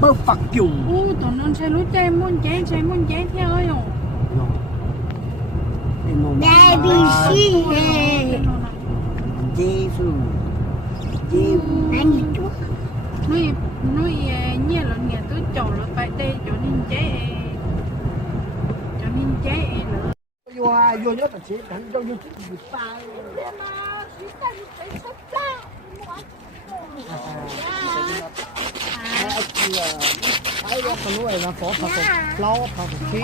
bơ phật chủ tụi nó sẽ lúa chơi muốn chế theo rồi ABC Giêsu Giêsu anh chú nuôi nhiều là nhà tôi trầu là phải đây cho nên chế nữa vô nhớ là chỉ đánh cho vô chút gì ta phải đó còn nuôi là phổ phật lo phật khí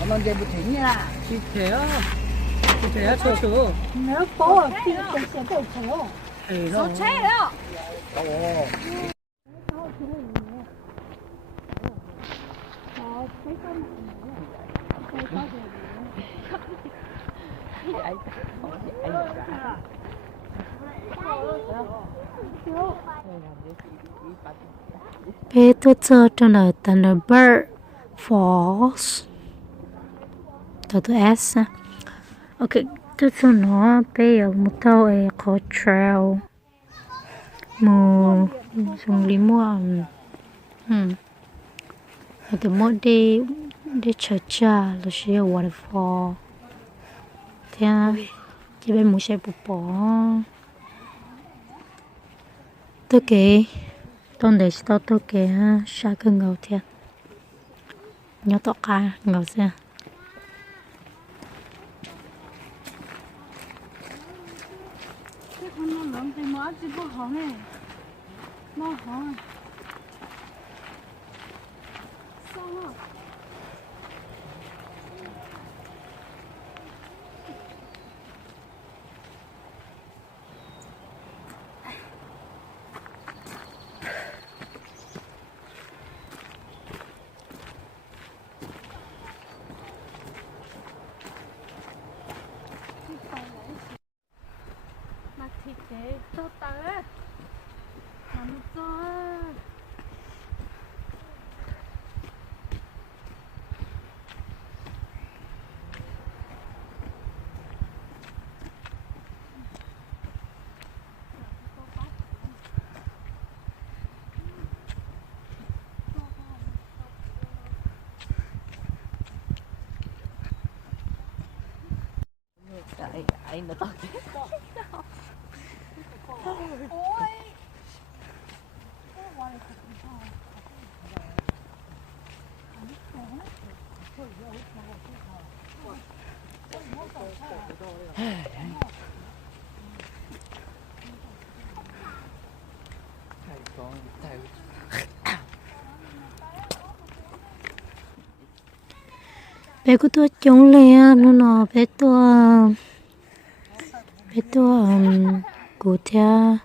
còn lên đây một thỉnh nha chị thế cho chú nếu bố ở phía trên sẽ đổ khổ thì số chế đó bé tôi cho nó Thunderbird Falls tôi S ok tôi cho nó bé ở một tàu có trail mù dùng lý mua từ mỗi đi chơi cha là sẽ waterfall thế chỉ bên muốn xe bộ tôi kể tôi để tôi kể sao cứ ngầu thế nhớ tóc ca ngầu xem cái con nó lớn thì nó chỉ có hỏng này nó hỏng sao đó mà thịt thế cho tới làm cho anh nó to bé của tôi chống lên nó bé tôi cụ theo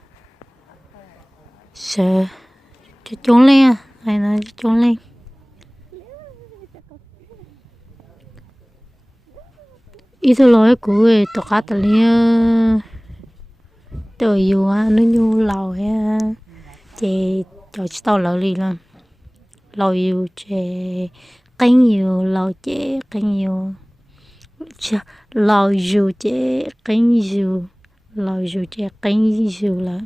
sợ chống lên hay là chống lên ít thôi nói của tôi cá tao liền tôi yêu nó nhu lầu ha chị cho tao lầu đi luôn lầu yêu chị canh nhiều lầu chị canh nhiều lầu dù chị canh dù lầu dù chị canh dù là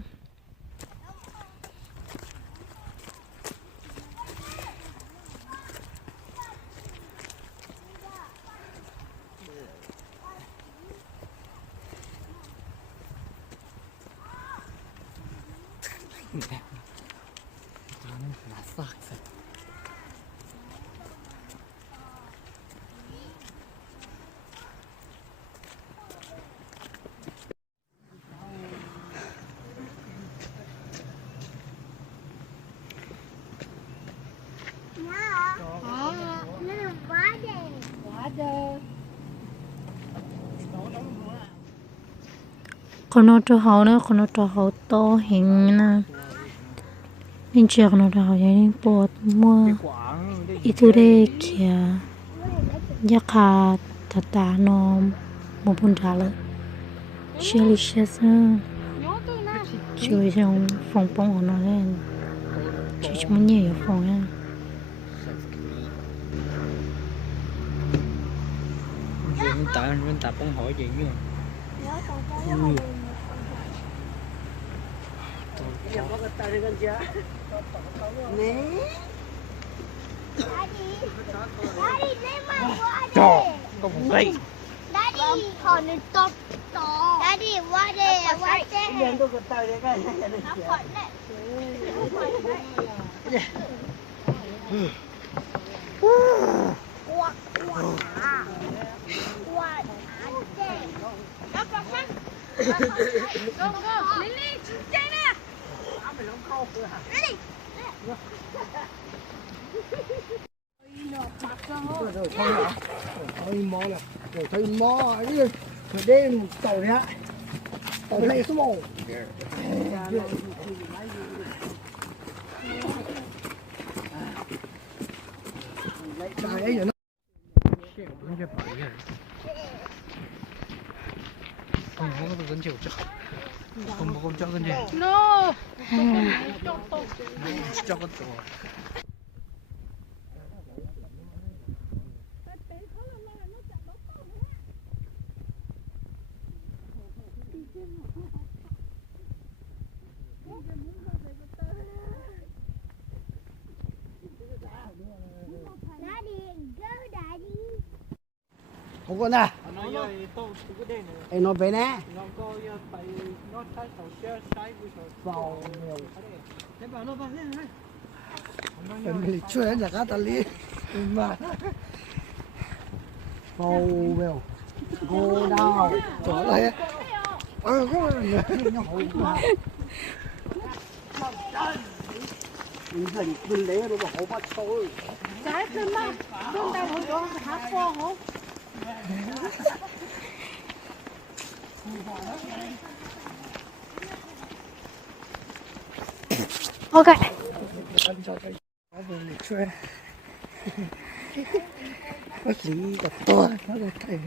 con nó cho hậu nữa con nó cho hậu to hình nè nên chưa con nó cho hậu vậy bột mua ít thứ đây kìa giá cả thật ta nó một bốn trả lại chơi chơi sao chơi trong phòng bóng của nó lên chơi chúng nhiều ở phòng nha mình tập bóng hỏi gì nữa Trời, có một cây. Daddy, còn được top to. Daddy, what is what is? Đừng có gật tay đấy cái. Nó khuẩn đấy. Quạt quạt à. Quạt à thế. Nó có khác. Go go, Lily, chạy nè. Lily. Rồi thôi hả? Thôi mò nè. Rồi thôi mò đi. Phải đêm tàu đấy. Tàu này số 1. Trời ấy giờ nó. không 먹어도 건지 없죠. không 먹으면 적은지. No. 적은 또. Daddy, go daddy. Không có nè. nó ơi tôi cái đây này Ê nó về nè. nó có tại nó sai tàu xe sai của tàu Vào nhiều. thế bảo nó vào lên này Mình chơi là cá tà li. Mà. Vào nhiều. Go down. Chỗ này. Nó hồi mà. Mình lấy nó bảo bắt thôi. Trái tim á. Con đang hồi đó hả cô hả? Ok. Chơi. Có gì gặp to nó là thầy.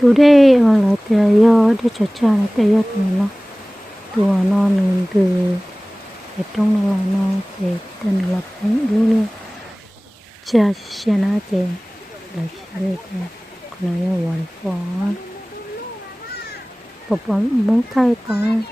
Today là yo để cho cha là yo tụi nó tụi nó nương từ ở trong là nó sẽ tên là bánh luôn cha sẽ nó sẽ là sẽ để còn nó yo hoàn toàn bố muốn thay con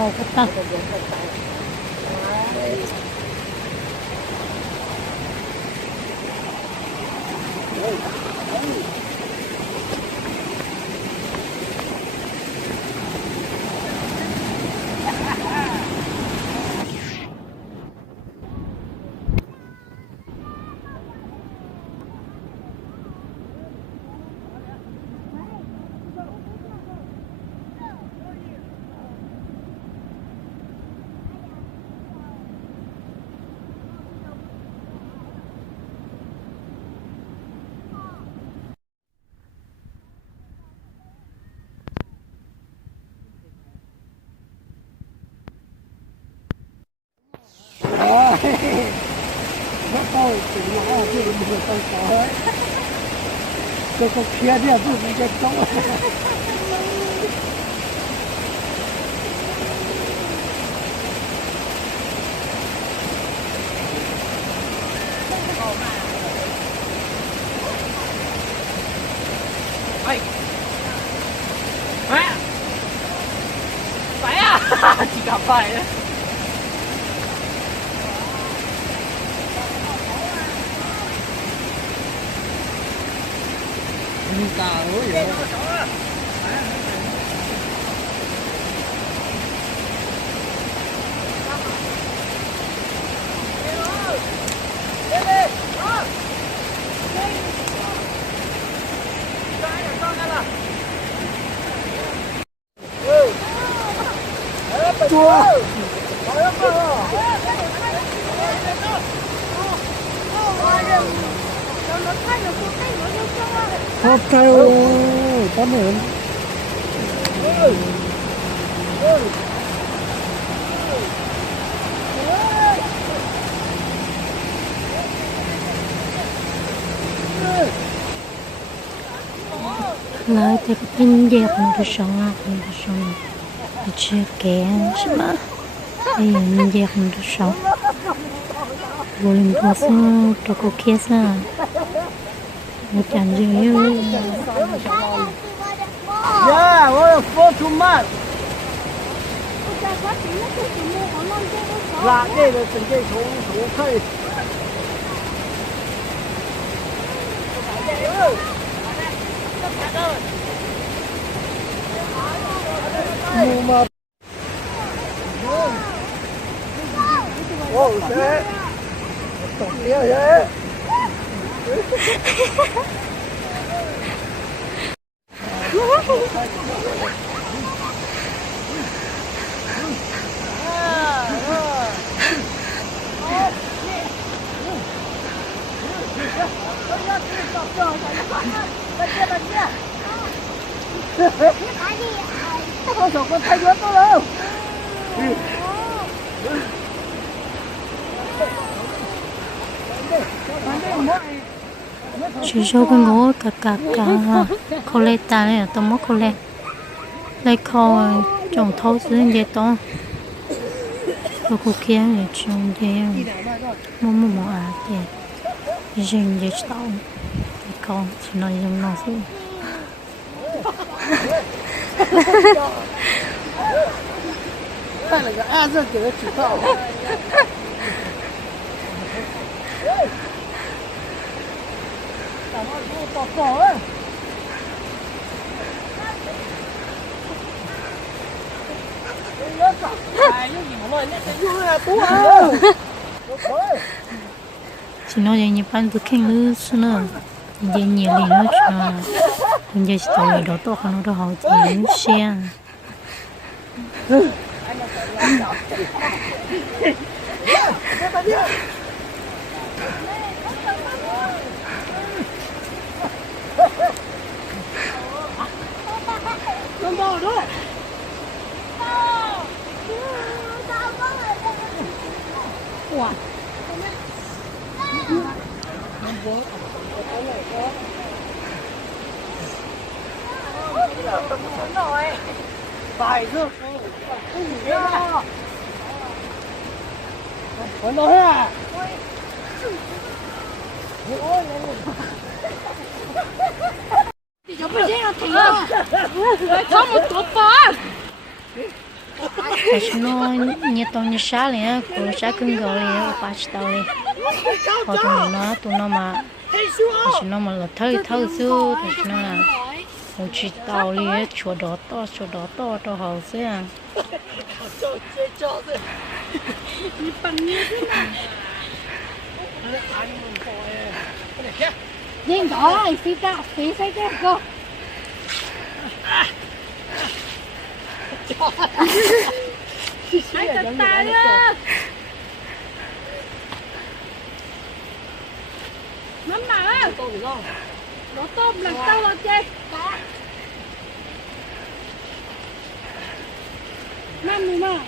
không có tao Nó to thì nó là cái gì to to. Tôi có kia đi tôi cũng chết to. phải à chỉ gặp phải đấy cao quá vậy ขอบใจโอ้ยตอนเห็น来这个冰叶红的熊啊，红的熊，你吃给什么？哎呀，冰叶红的熊，我领多少都够开噻，我感觉有。呀，我要放出慢，拉这个整个从可以。木马，哦，这，懂了耶。我手太远了。chỉ số cái ngô cả khô lê ta này tao mất khô lê khô trồng thấu xứ vậy to rồi cô kia thì trồng vậy mua thì dừng vậy tao con chỉ nói dùng nó thôi带了个按着给他举到。赶快给我报告哎！chỉ nói vậy ban bữa khen lư xưa nữa vậy nhiều liền nữa cho bây giờ tao đó to hơn nó họ chỉ xe摆着，我弄下。你就不这样停了，这么多吧？ Tại nó như tao như xá liền cô xá cứng gò liền ba chỉ tao liền họ tụi nó mà tại nó mà là thâu xưa tại nó là họ chỉ tao liền chỗ đó to họ xưa à你帮你的嘛？nhanh đó, phi cái cơ. Hãy tập ta nha. Mắm mà. Nó tôm lần sau rồi chị. Mắm đi mà.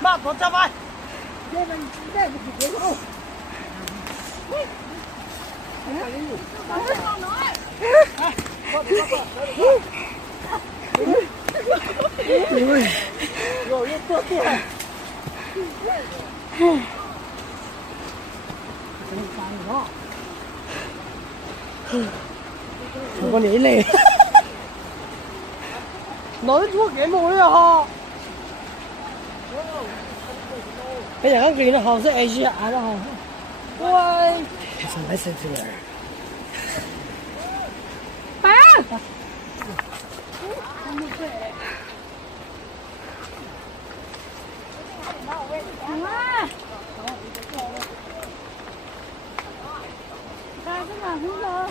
Mà có chăm ai? Đây mình đây một chỉ kéo không? Rồi yên tốt đi. Con nhảy lề. Nói thuốc cái mũi à họ. Bây giờ cái gì nó họ sẽ Asia đó họ. Ôi. Sao lại sẽ thế này? Ba. Ra cái nào cũng được.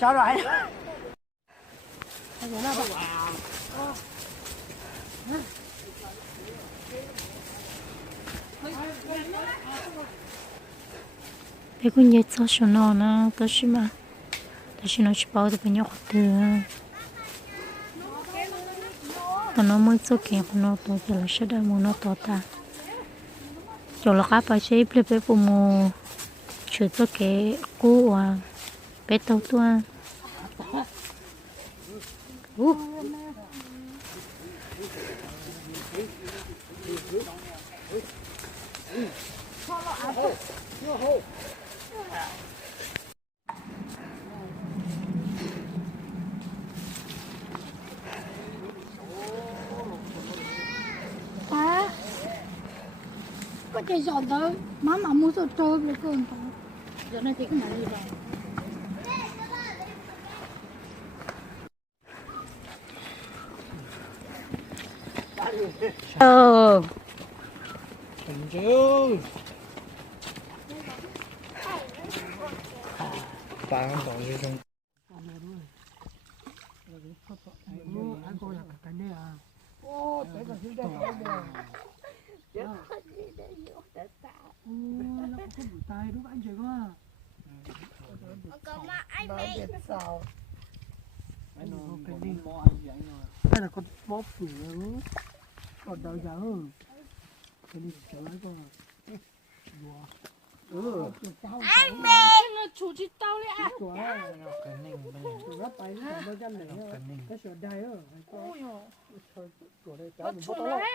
Sao rồi? bé con nhớ cho số nó tôi xí mà tôi xí nó chỉ bảo được bao nhiêu tiền tao nó mới cho kẹo nó tôi giờ là sẽ đợi mua nó to ta chỗ là cá phải chế bé bé phụ mù chửi cho cái cú à bé tao tua có chơi giòn tới má mà mua sữa trôi với cơm tới giờ này thì cái này đi vào Khẩn trương. Ba con bò gì không? Ăn coi là cái này à. Ô, thế là chúng ta nó có bụi tay đúng anh chị quá. Còn mà anh mày Sao? Cái nó cái đi mò anh vậy rồi. Đây là con bóp phủ nữa. Còn đau giá hơn. Cái đi trở lại con. anh mày nó chủ chỉ tao đấy à Chúa Cái này bên này. Chúa gấp tay nó đôi chân này. Cái này. Cái sữa đai á. ôi dồi Chúa đây cháu mình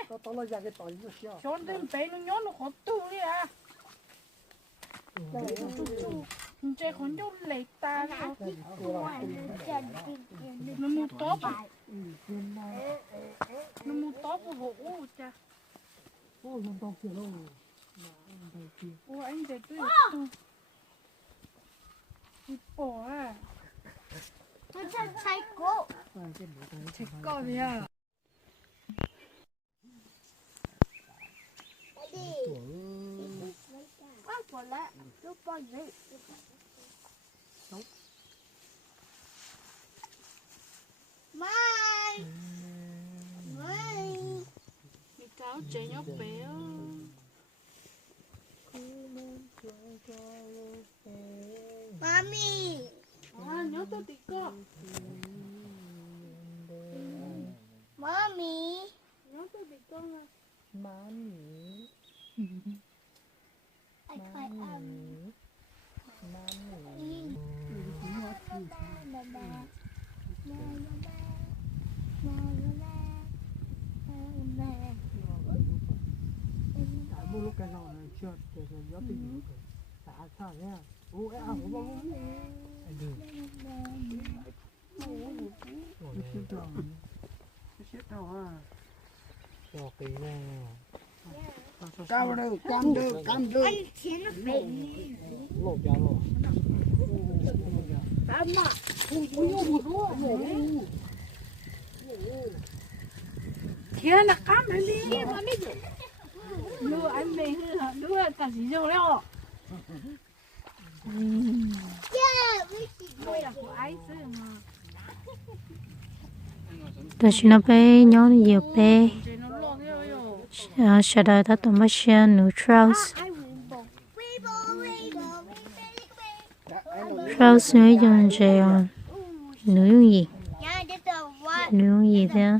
bắt tao lo ra cái tỏi nó xíu. cho nên bé nó nhón nó khó tu đi à chơi con dâu lấy ta nó mua tốt nó mua tốt của hộ cha Ô, không tao kia đâu. ôi anh để tôi đi bỏ à nó chân say cổ chết con đi à đi con của lại lúc bao giờ mai mai bị cáo trẻ nhóc bé mami à nhớ tôi tí cơ mami nhớ tôi tí cơ mà anh phải ăn Mua lúc cái nào này chưa để gió tình xả sao nhá. Ô em ăn không bao Anh đi. Chết đâu à. Cho cái này. Cam được, cam được, cam được. anh chiến nó phải Lột ra lột. thiên là cam anh đi mà đi đưa anh về đưa cả gì đâu đâu tôi là của ai chứ mà tôi xin nó bé nhớ nhiều bé chơi nó lo theo rồi sau đó ta tụi mới share neutrals neutrals nữa dùng gì nữ dùng gì nữ dùng gì thế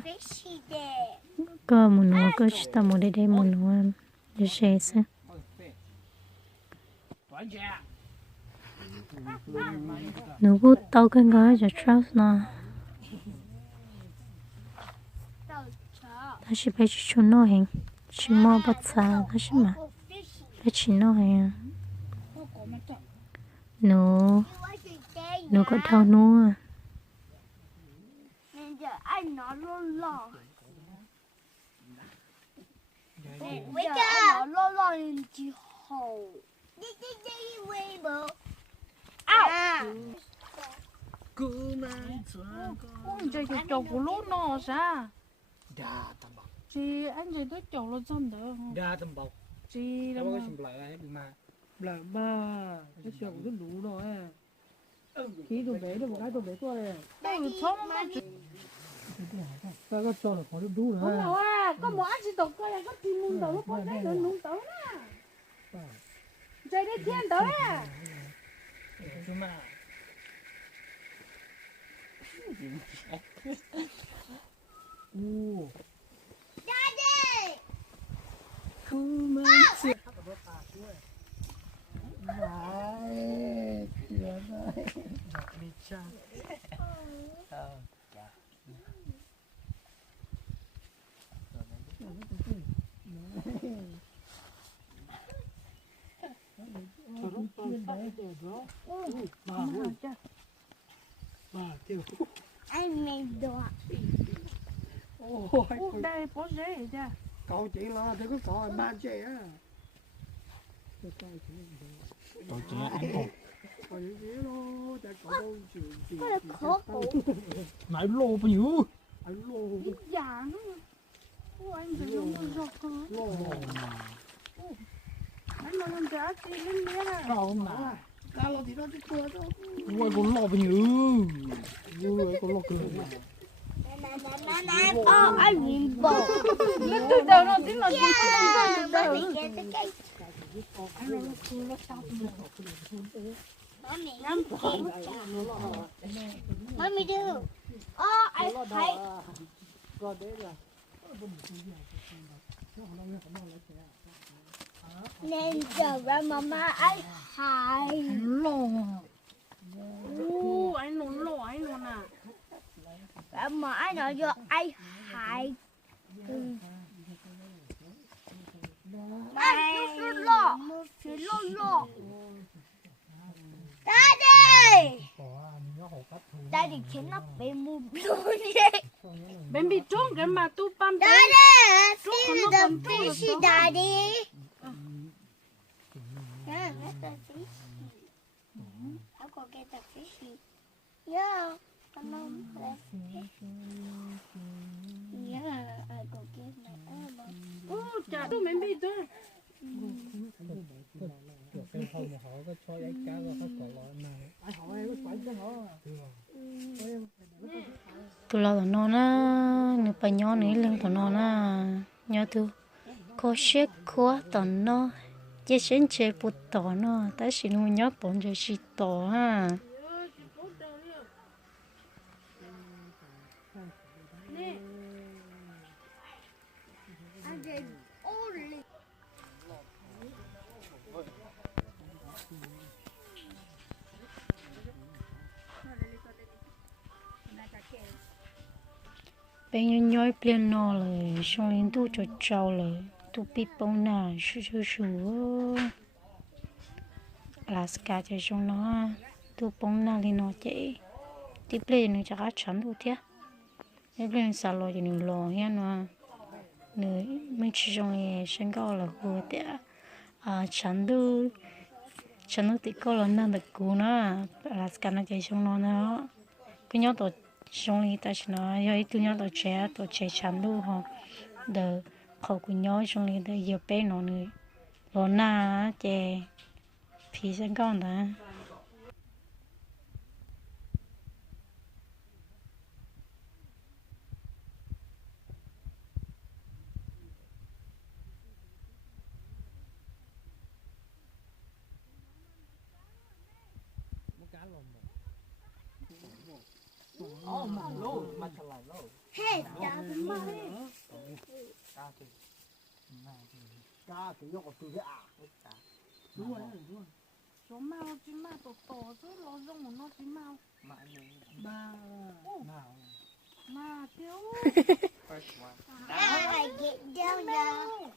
có một nồi có chỉ tao một đây một nồi để xem xem nữ bút tao cái gói cho neutrals nè nó chỉ phải cho nó hình chỉ mua bắt xa nó chỉ mà phải chỉ nó hình nó có thao nữa Nên giờ anh nó lo lo. Bây giờ anh nó lo lo lên chỉ hầu. Đi quay bộ. À. Anh chơi cái chậu của lúa nó sao? Đa tầm bọc. Chị anh chơi tới chậu là xong được không? Đa tầm bọc. Chị Đâu đâu có mà. chừng lại mà. Là ba cái chuyện rất đủ rồi khi tôi bé được một cái tôi bé to này Đâu sống mà chị. ta có cho là có được đủ Không rồi nào à, có một anh chị tụt coi là có chim nung tàu, có cái nữa nung tàu nè. Chơi đi thiên tàu nè. Chú mà. ô Daddy. Đấy, kìa đây. Đi cha. Bà tiêu Anh mình đồ. ôi Đây bố rể vậy cha. cậu chị lo thì có cậu ba chị á Tôi chỉ ăn hộp. còn chị lo cho cậu đâu chịu Có là khó khổ. Mãi lô bao nhiêu? anh lo Ít già nữa. Ô anh phải dùng con giọt cơ. lo Anh mà làm giá chị lên mía này. Không mà. ta lo thì nó cái cua đó Ôi con lô bao nhiêu? vui con lo cười Anh mình bỏ. Nó từ đầu nó tính là chị Yeah, từ đầu. mommy get the cake. Mommy do. Oh, I hate. rồi đấy là Nên giờ ra mama I hide. Lò. Ô anh nôn lò anh nôn à. Ra mà I nói cho I hide. Anh cứ lo, cứ lo. Daddy. Daddy cannot be moved. Bên bị trốn cái mà tu pam tới. Daddy, feel the fishy, Daddy. Yeah, get the fishy. I'll go get the fishy. Yeah, come on, let's fish. Yeah, I go get my elbow. Ô chả tu bên bị tới. Cái hôm mà họ có cho ấy cá và có cỏ lọ mà. ai hỏi có phải cái họ tụi lo nó nửa bài nhỏ nửa lên tụi nó nhỏ tu có xếp quá tụi nó chỉ xin chơi bút tỏ nó tại sao nó nhỏ bọn chơi chỉ tỏ ha bên nhau nhói bên nóเลยxong lên tu cho trâuเลยtu bị bông nà shu là ska cho xong nó tu bông nà lên nó chạy tiếp lên nó chắc chắn tu thế tiếp lên sao lo cho nó lo hết nó nữa mình chỉ trong này sinh cao là hồ thế chắn tu thì có là năng được cú nó là ska nó chạy xong nó cái nhau tổ xong đi ta chỉ nói rồi tụi nhau tổ trẻ chán luôn họ đỡ khẩu của nhau xong đi đỡ nhiều bé nó nữa lo na trẻ phí sinh con đó Mà lô, mà thật là lô. Hey, Daddy, cá thì nó có từ cái đúng rồi Số mau chứ mà tổ chứ lo rong của nó chứ mau. ba Mà thiếu. I get down now.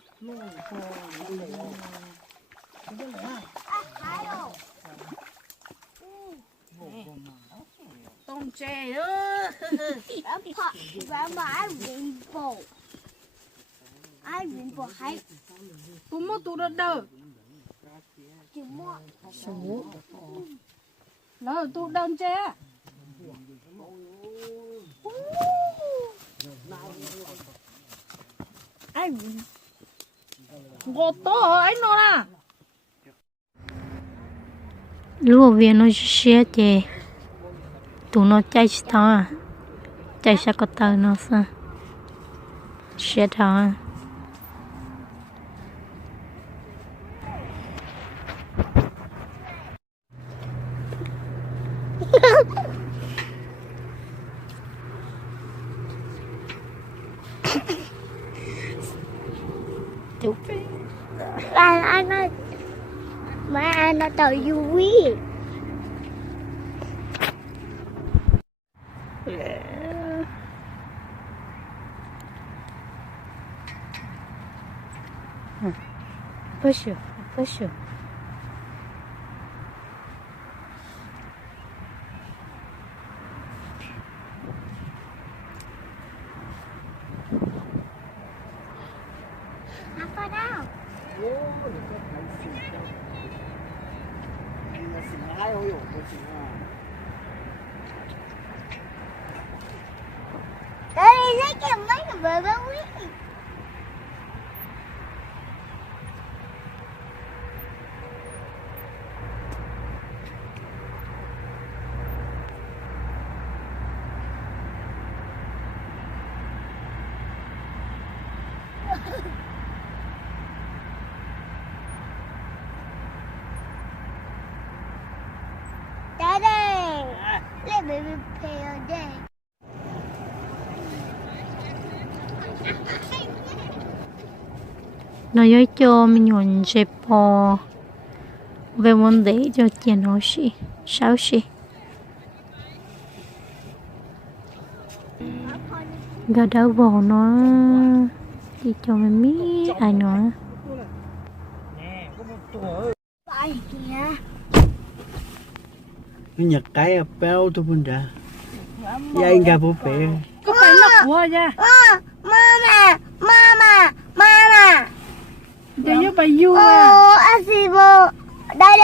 tôm tre đó I rainbow hay tụi mua tụi đó đâu chỉ mua nó tụi đơn tre I gọt to ấy nó nè lúa viên nó xé chè tụi nó chạy thằng à chạy sao có tờ nó sao xé thằng à anh ơi mà anh nó tới vui Push, push. apa đâu đây lấy cái mấy cái bờ bờ quý Daddy, let me repair day. Nó giới cho mình nhuận dẹp bò về vấn đề cho tiền nó xí sáu xí gà đau bò nó đi cho mình mí ai nữa Phải kìa. Cái nhật cái béo tôi bên đã dây gà bố bể có phải là của nha Mama, mama, mama. để cho bà vui Oh, Asibo. Đây là